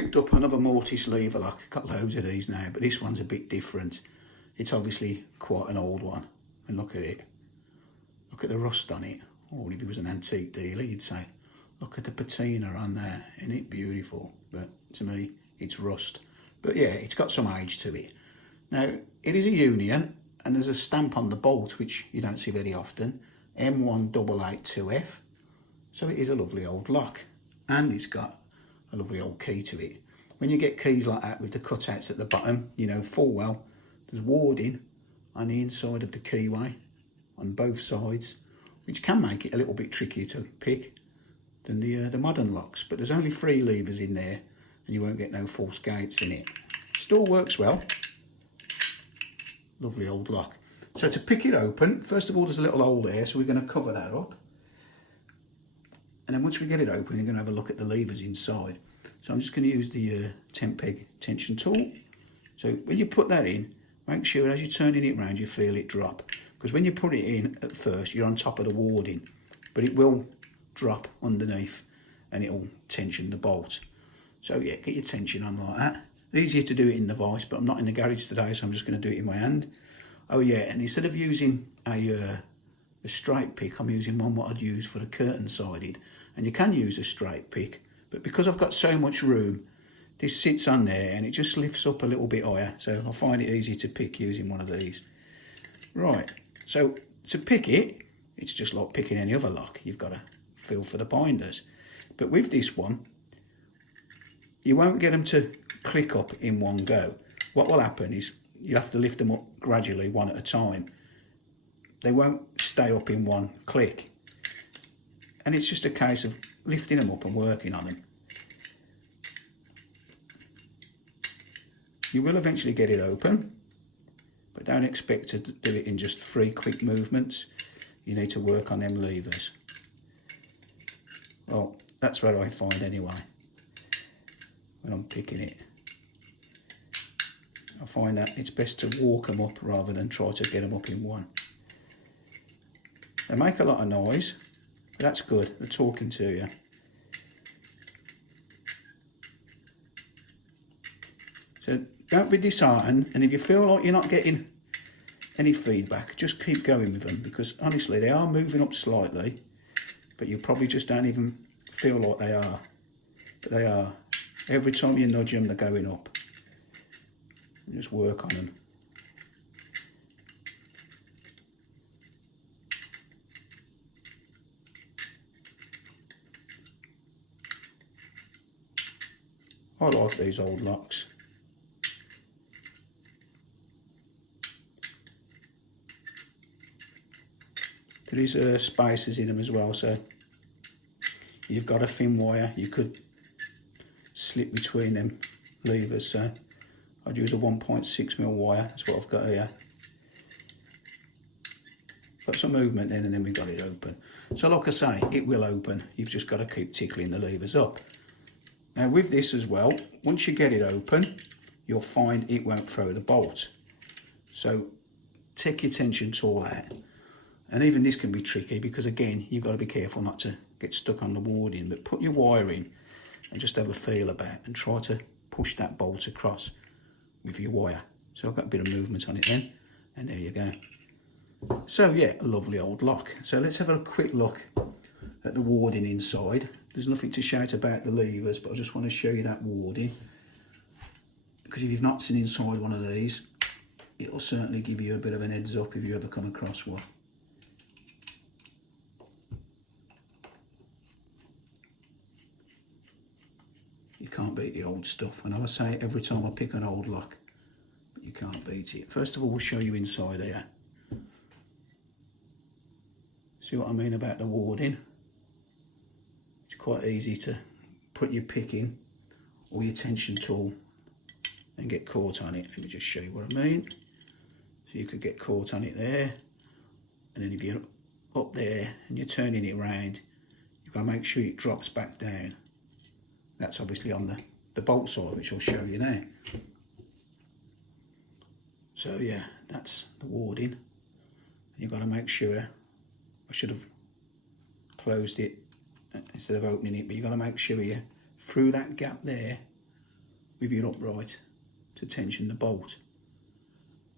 picked up another Mortice lever lock. Got loads of these now, but this one's a bit different. It's obviously quite an old one. And look at it. Look at the rust on it. Or if it was an antique dealer, you'd say, look at the patina on there. Isn't it beautiful? But to me, it's rust. But yeah, it's got some age to it. Now, it is a union, and there's a stamp on the bolt, which you don't see very often, M1882F. So it is a lovely old lock, and it's got a lovely old key to it. When you get keys like that with the cutouts at the bottom, you know full well there's warding on the inside of the keyway on both sides, which can make it a little bit trickier to pick than the modern locks. But there's only 3 levers in there, and you won't get no false gates in it. Still works well. Lovely old lock. So to pick it open, first of all, there's a little hole there, so we're going to cover that up. And then once we get it open, you're going to have a look at the levers inside. So I'm just going to use the tent peg tension tool. So when you put that in, make sure as you're turning it around, you feel it drop. Because when you put it in at first, you're on top of the warding, but it will drop underneath and it'll tension the bolt. So yeah, get your tension on like that. Easier to do it in the vise, but I'm not in the garage today, so I'm just going to do it in my hand. Oh yeah, and instead of using a straight pick, I'm using one what I'd use for the curtain sided. And you can use a straight pick, but because I've got so much room, this sits on there and it just lifts up a little bit higher. So I find it easy to pick using one of these. Right, so to pick it, it's just like picking any other lock. You've got to feel for the binders. But with this one, you won't get them to click up in one go. What will happen is you have to lift them up gradually, one at a time. They won't stay up in one click. And it's just a case of lifting them up and working on them. You will eventually get it open, but don't expect to do it in just 3 quick movements. You need to work on them levers. Well, that's what I find anyway when I'm picking it. I find that it's best to walk them up rather than try to get them up in one. They make a lot of noise, but that's good, they're talking to you. So don't be disheartened, and if you feel like you're not getting any feedback, just keep going with them, because honestly they are moving up slightly, but you probably just don't even feel like they are. But they are. Every time you nudge them, they're going up. Just work on them. I like these old locks. There is spaces in them as well, so you've got a thin wire, you could slip between them levers, so I'd use a 1.6mm wire, that's what I've got here. Got some movement in and then we got it open. So like I say, it will open, you've just got to keep tickling the levers up. Now with this as well, once you get it open, you'll find it won't throw the bolt. So take your tension tool out. And even this can be tricky because again, you've got to be careful not to get stuck on the warding, but put your wire in and just have a feel about and try to push that bolt across with your wire. So I've got a bit of movement on it then, and there you go. So yeah, a lovely old lock. So let's have a quick look at the warding inside. There's nothing to shout about the levers, but I just want to show you that warding, because if you've not seen inside one of these, it'll certainly give you a bit of an heads up if you ever come across one. You can't beat the old stuff. And I say it every time I pick an old lock, but you can't beat it. First of all, we'll show you inside here. See what I mean about the warding? It's quite easy to put your pick in or your tension tool and get caught on it. Let me just show you what I mean. So you could get caught on it there, and then if you're up there and you're turning it around, you've got to make sure it drops back down. That's obviously on the bolt side, which I'll show you now. So yeah, that's the warding. You've got to make sure, I should have closed it instead of opening it, but you've got to make sure you're through that gap there with your upright to tension the bolt.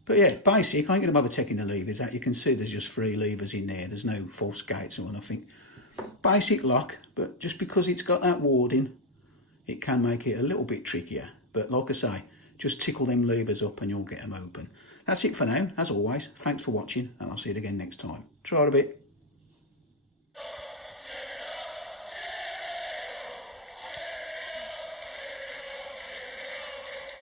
But yeah, basic. I ain't going to bother taking the levers out. You can see there's just 3 levers in there. There's no false gates or nothing. Basic lock, but just because it's got that warding, it can make it a little bit trickier. But like I say, just tickle them levers up and you'll get them open. That's it for now. As always, thanks for watching, and I'll see you again next time. Try it a bit.